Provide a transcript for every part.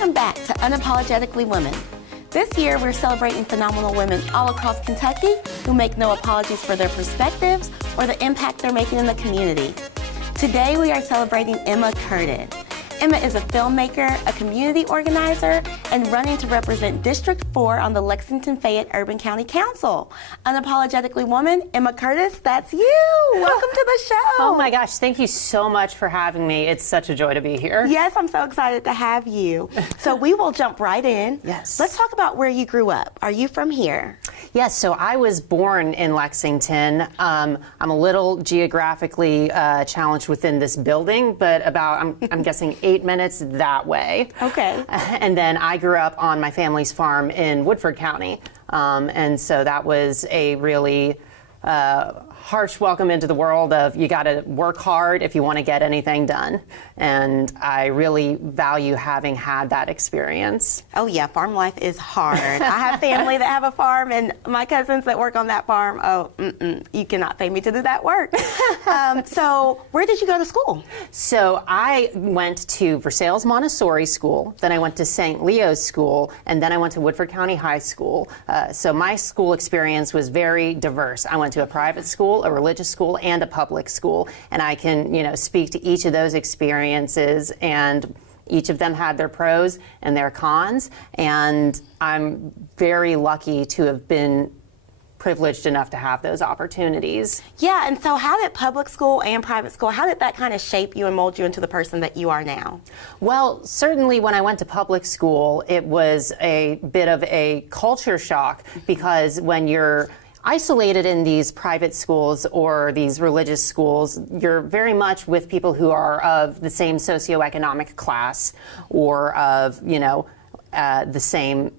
Welcome back to Unapologetically Woman. This year, we're celebrating phenomenal women all across Kentucky who make no apologies for their perspectives or the impact they're making in the community. Today, we are celebrating Emma Curtis. Emma is a filmmaker, a community organizer, and running to represent District 4 on the Lexington Fayette Urban County Council. Unapologetically Woman, Emma Curtis, that's you. Welcome to the show. Oh my gosh, thank you so much for having me. It's such a joy to be here. Yes, I'm so excited to have you. So we will jump right in. Yes. Let's talk about where you grew up. Are you from here? Yes, so I was born in Lexington. I'm a little geographically challenged within this building, but about, I'm guessing 8 minutes that way. Okay. And then I grew up on my family's farm in Woodford County. And so that was a really harsh welcome into the world of you got to work hard if you want to get anything done. And I really value having had that experience. Oh yeah, farm life is hard. I have family that have a farm and my cousins that work on that farm. Oh, you cannot pay me to do that work. So where did you go to school? So I went to Versailles Montessori School, then I went to St. Leo's School, and then I went to Woodford County High School. So my school experience was very diverse. I went to a private school, a religious school, and a public school, and I can, speak to each of those experiences, and each of them had their pros and their cons, and I'm very lucky to have been privileged enough to have those opportunities. Yeah, and so how did public school and private school, how did that kind of shape you and mold you into the person that you are now? Well, certainly when I went to public school, it was a bit of a culture shock, because when you're isolated in these private schools or these religious schools, you're very much with people who are of the same socioeconomic class or of, the same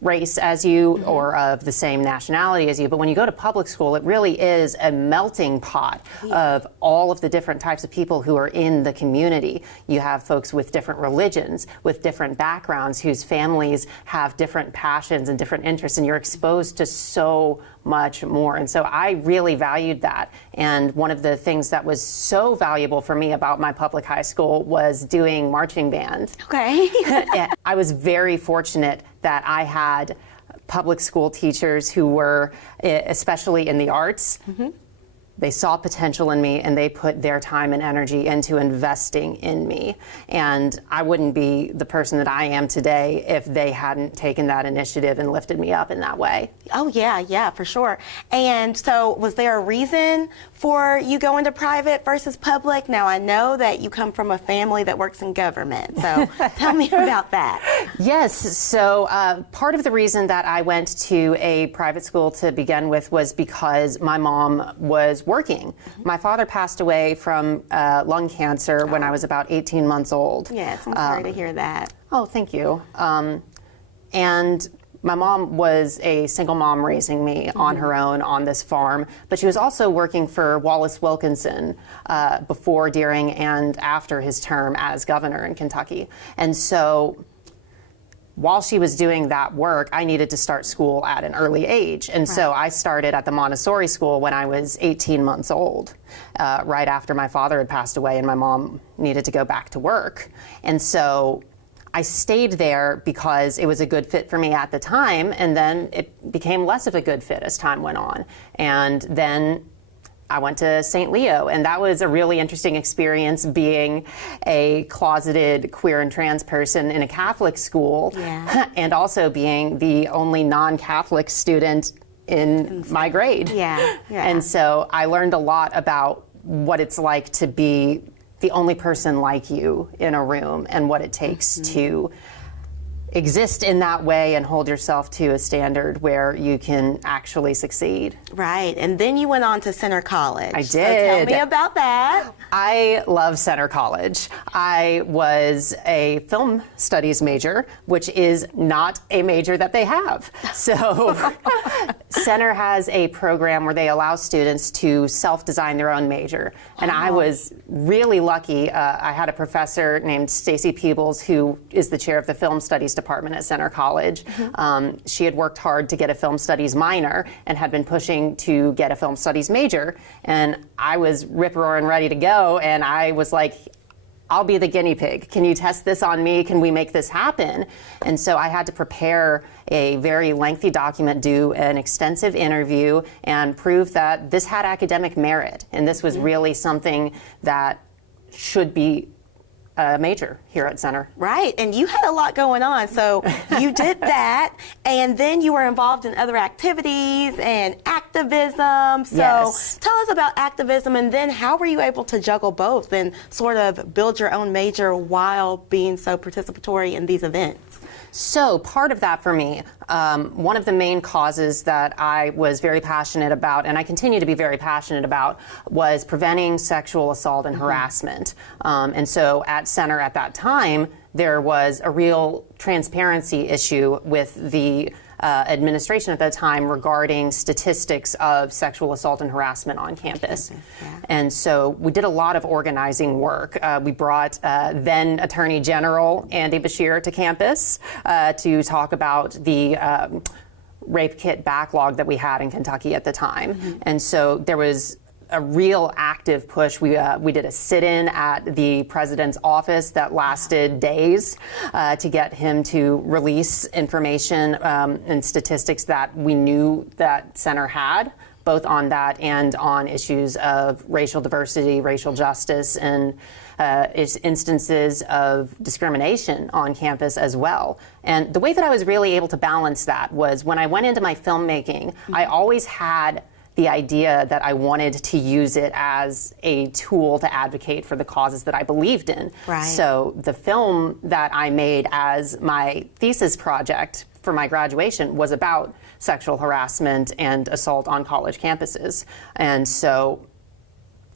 race as you or of the same nationality as you. But when you go to public school, it really is a melting pot of all of the different types of people who are in the community. You have folks with different religions, with different backgrounds, whose families have different passions and different interests, and you're exposed to so much more. And so I really valued that. And one of the things that was so valuable for me about my public high school was doing marching band. Okay. I was very fortunate that I had public school teachers who were, especially in the arts, they saw potential in me and they put their time and energy into investing in me. And I wouldn't be the person that I am today if they hadn't taken that initiative and lifted me up in that way. Oh yeah, for sure. And so was there a reason for you going to private versus public? Now I know that you come from a family that works in government, so tell me about that. Yes, so part of the reason that I went to a private school to begin with was because my mom was working. My father passed away from lung cancer when I was about 18 months old. Yes, I'm sorry to hear that. Oh, thank you. And my mom was a single mom raising me on her own on this farm, but she was also working for Wallace Wilkinson before, during, and after his term as governor in Kentucky. And so while she was doing that work, I needed to start school at an early age. And so I started at the Montessori school when I was 18 months old, right after my father had passed away and my mom needed to go back to work. And so I stayed there because it was a good fit for me at the time, and then it became less of a good fit as time went on. And then I went to St. Leo, and that was a really interesting experience, being a closeted queer and trans person in a Catholic school, and also being the only non-Catholic student in my grade. And so I learned a lot about what it's like to be the only person like you in a room, and what it takes to exist in that way and hold yourself to a standard where you can actually succeed. Right, and then you went on to Center College. I did. So tell me about that. I love Center College. I was a film studies major, which is not a major that they have. So Center has a program where they allow students to self-design their own major. And I was really lucky. I had a professor named Stacy Peebles, who is the chair of the film studies department at Center College. She had worked hard to get a film studies minor and had been pushing to get a film studies major. And I was rip-roaring ready to go. And I was like, I'll be the guinea pig. Can you test this on me? Can we make this happen? And so I had to prepare a very lengthy document, do an extensive interview, and prove that this had academic merit. And this was really something that should be a major here at Center. Right, and you had a lot going on, so you did that, and then you were involved in other activities and activism. So Yes. tell us about activism, and then how were you able to juggle both and sort of build your own major while being so participatory in these events? So part of that for me, one of the main causes that I was very passionate about, and I continue to be very passionate about, was preventing sexual assault and harassment. And so at Center at that time, there was a real transparency issue with the administration at the time regarding statistics of sexual assault and harassment on campus. And so we did a lot of organizing work. We brought then Attorney General Andy Beshear to campus to talk about the rape kit backlog that we had in Kentucky at the time. And so there was a real active push. We did a sit-in at the president's office that lasted days to get him to release information and statistics that we knew that Center had, both on that and on issues of racial diversity, racial justice, and instances of discrimination on campus as well. And the way that I was really able to balance that was when I went into my filmmaking, I always had the idea that I wanted to use it as a tool to advocate for the causes that I believed in. Right. So the film that I made as my thesis project for my graduation was about sexual harassment and assault on college campuses. And so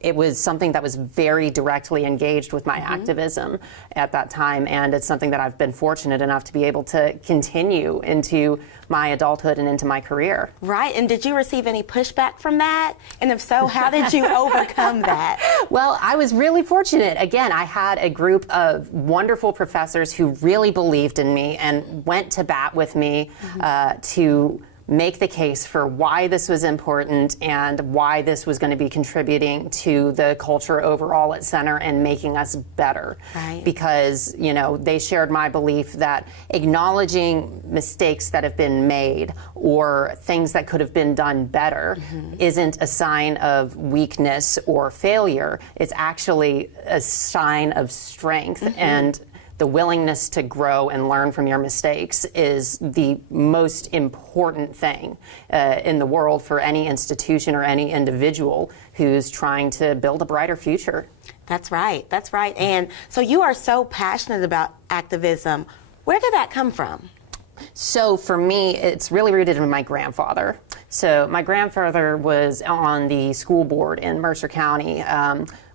it was something that was very directly engaged with my activism at that time, and it's something that I've been fortunate enough to be able to continue into my adulthood and into my career. Right, and did you receive any pushback from that? And if so, how did you overcome that? Well, I was really fortunate. Again, I had a group of wonderful professors who really believed in me and went to bat with me to make the case for why this was important and why this was going to be contributing to the culture overall at Center and making us better. Right. Because, you know, they shared my belief that acknowledging mistakes that have been made or things that could have been done better isn't a sign of weakness or failure. It's actually a sign of strength. And the willingness to grow and learn from your mistakes is the most important thing in the world for any institution or any individual who's trying to build a brighter future. That's right, that's right. And so you are so passionate about activism. Where did that come from? So for me, it's really rooted in my grandfather. So my grandfather was on the school board in Mercer County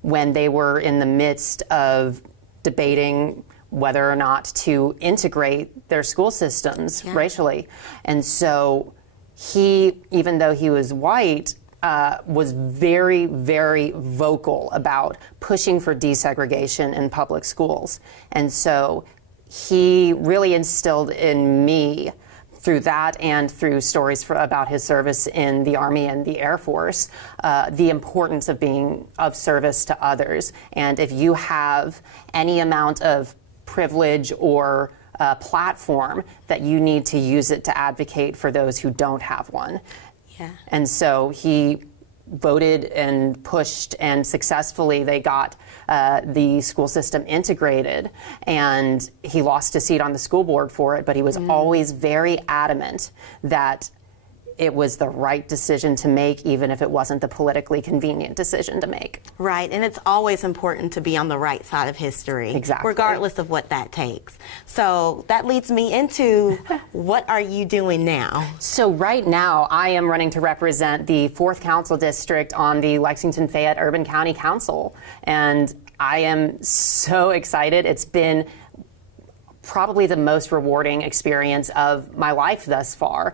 when they were in the midst of debating whether or not to integrate their school systems racially. And so he, even though he was white, was very, very vocal about pushing for desegregation in public schools. And so he really instilled in me, through that and through stories about his service in the Army and the Air Force, the importance of being of service to others. And if you have any amount of privilege or platform, that you need to use it to advocate for those who don't have one. Yeah. And so he voted and pushed, and successfully they got the school system integrated, and he lost a seat on the school board for it, but he was always very adamant that it was the right decision to make, even if it wasn't the politically convenient decision to make. Right, and it's always important to be on the right side of history, Exactly. regardless of what that takes. So that leads me into what are you doing now? So right now, I am running to represent the 4th Council District on the Lexington Fayette Urban County Council, and I am so excited. It's been probably the most rewarding experience of my life thus far,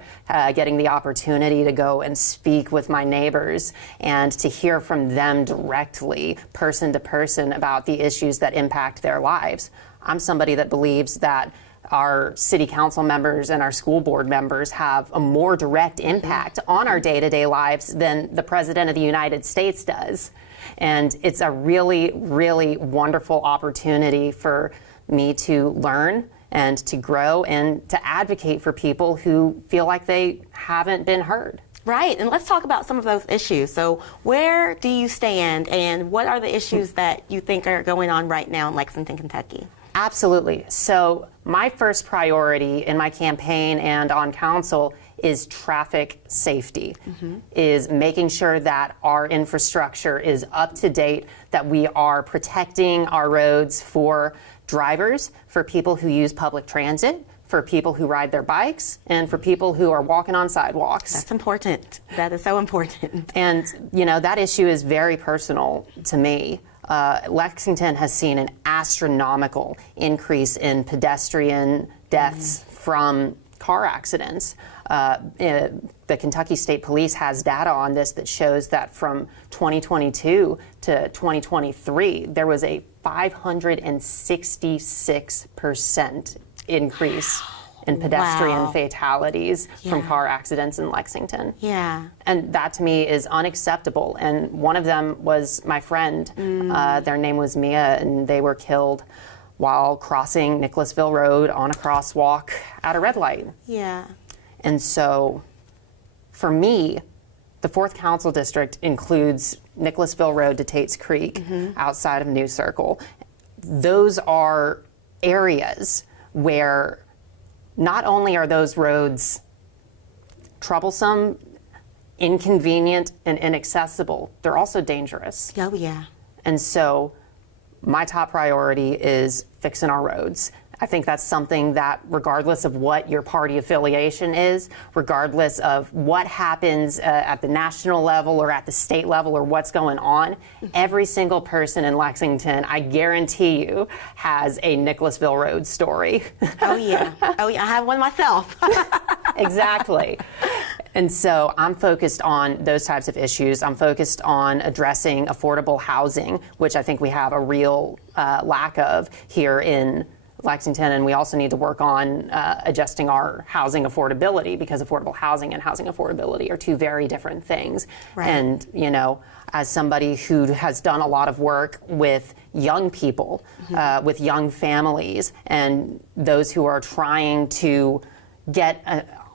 getting the opportunity to go and speak with my neighbors and to hear from them directly, person to person, about the issues that impact their lives. I'm somebody that believes that our city council members and our school board members have a more direct impact on our day-to-day lives than the President of the United States does. And it's a really, really wonderful opportunity for me to learn and to grow and to advocate for people who feel like they haven't been heard. Right, and let's talk about some of those issues. So where do you stand, and what are the issues that you think are going on right now in Lexington, Kentucky? Absolutely. So my first priority in my campaign and on council is traffic safety, is making sure that our infrastructure is up to date, that we are protecting our roads for drivers, for people who use public transit, for people who ride their bikes, and for people who are walking on sidewalks. That's important. That is so important. And, you know, that issue is very personal to me. Lexington has seen an astronomical increase in pedestrian deaths from car accidents. The Kentucky State Police has data on this that shows that from 2022 to 2023, there was a 566% increase in pedestrian fatalities from car accidents in Lexington. Yeah. And that to me is unacceptable. And one of them was my friend. Their name was Mia, and they were killed while crossing Nicholasville Road on a crosswalk at a red light. Yeah. And so for me, the 4th Council District includes Nicholasville Road to Tate's Creek outside of New Circle. Those are areas where not only are those roads troublesome, inconvenient, and inaccessible, they're also dangerous. Oh, yeah. And so my top priority is fixing our roads. I think that's something that, regardless of what your party affiliation is, regardless of what happens at the national level or at the state level or what's going on, every single person in Lexington, I guarantee you, has a Nicholasville Road story. Oh, yeah. Oh, yeah. I have one myself. Exactly. And so I'm focused on those types of issues. I'm focused on addressing affordable housing, which I think we have a real lack of here in Lexington, and we also need to work on adjusting our housing affordability, because affordable housing and housing affordability are two very different things. Right. And, you know, as somebody who has done a lot of work with young people, with young families, and those who are trying to get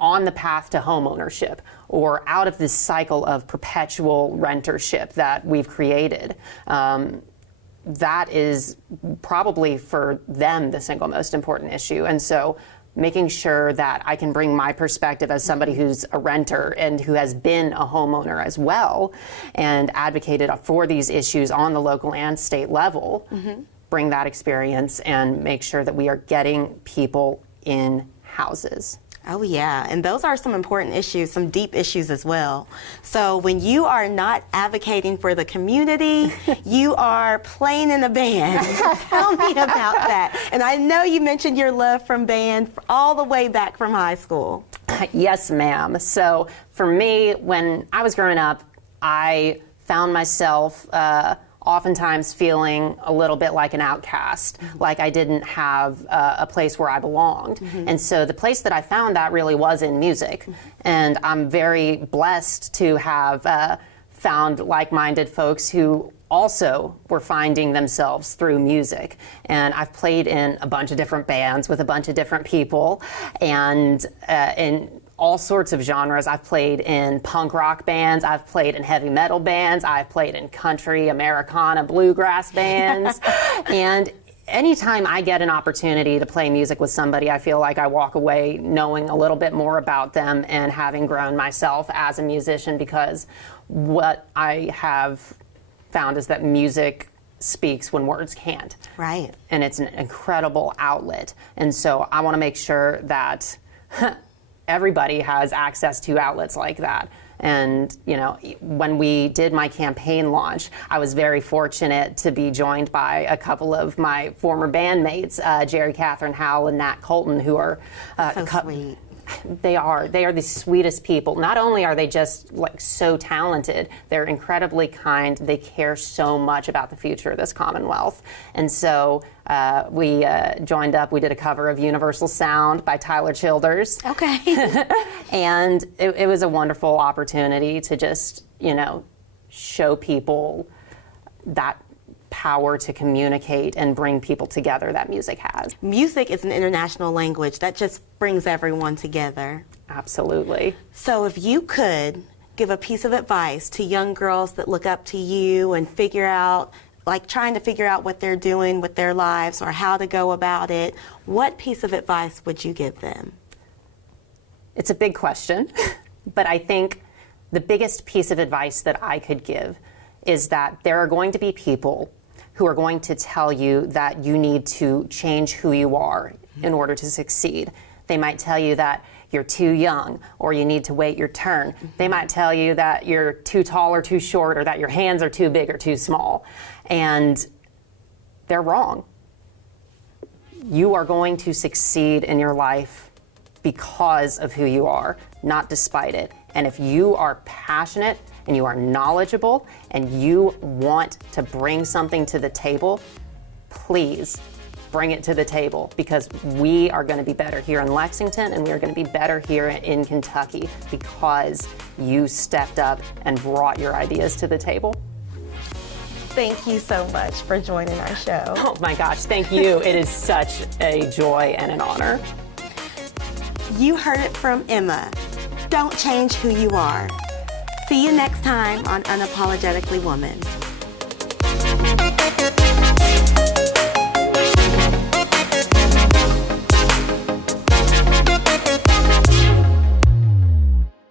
on the path to home ownership or out of this cycle of perpetual rentership that we've created, that is probably for them the single most important issue. And so making sure that I can bring my perspective as somebody who's a renter and who has been a homeowner as well and advocated for these issues on the local and state level, bring that experience and make sure that we are getting people in houses. Oh, yeah. And those are some important issues, some deep issues as well. So when you are not advocating for the community, you are playing in a band. Tell me about that. And I know you mentioned your love from band all the way back from high school. Yes, ma'am. So for me, when I was growing up, I found myself oftentimes feeling a little bit like an outcast, like I didn't have a place where I belonged. And so the place that I found that really was in music. And I'm very blessed to have found like-minded folks who also were finding themselves through music. And I've played in a bunch of different bands with a bunch of different people, and in all sorts of genres. I've played in punk rock bands, I've played in heavy metal bands, I've played in country, Americana, bluegrass bands. And anytime I get an opportunity to play music with somebody, I feel like I walk away knowing a little bit more about them and having grown myself as a musician, because what I have found is that music speaks when words can't. Right. And it's an incredible outlet. And so I want to make sure that everybody has access to outlets like that. And, you know, when we did my campaign launch, I was very fortunate to be joined by a couple of my former bandmates, Jerry Catherine Howell and Nat Colton, who are So sweet. They are the sweetest people. Not only are they just like so talented, they're incredibly kind. They care so much about the future of this Commonwealth. And so we joined up. We did a cover of Universal Sound by Tyler Childers. Okay. And it was a wonderful opportunity to just, you know, show people that power to communicate and bring people together that music has. Music is an international language that just brings everyone together. Absolutely. So if you could give a piece of advice to young girls that look up to you and trying to figure out what they're doing with their lives or how to go about it, what piece of advice would you give them? It's a big question, but I think the biggest piece of advice that I could give is that there are going to be people who are going to tell you that you need to change who you are in order to succeed. They might tell you that you're too young or you need to wait your turn. They might tell you that you're too tall or too short or that your hands are too big or too small. And they're wrong. You are going to succeed in your life because of who you are, not despite it. And if you are passionate and you are knowledgeable and you want to bring something to the table, please bring it to the table, because we are going to be better here in Lexington and we are going to be better here in Kentucky because you stepped up and brought your ideas to the table. Thank you so much for joining our show. Oh my gosh, thank you. It is such a joy and an honor. You heard it from Emma. Don't change who you are. See you next time on Unapologetically Woman.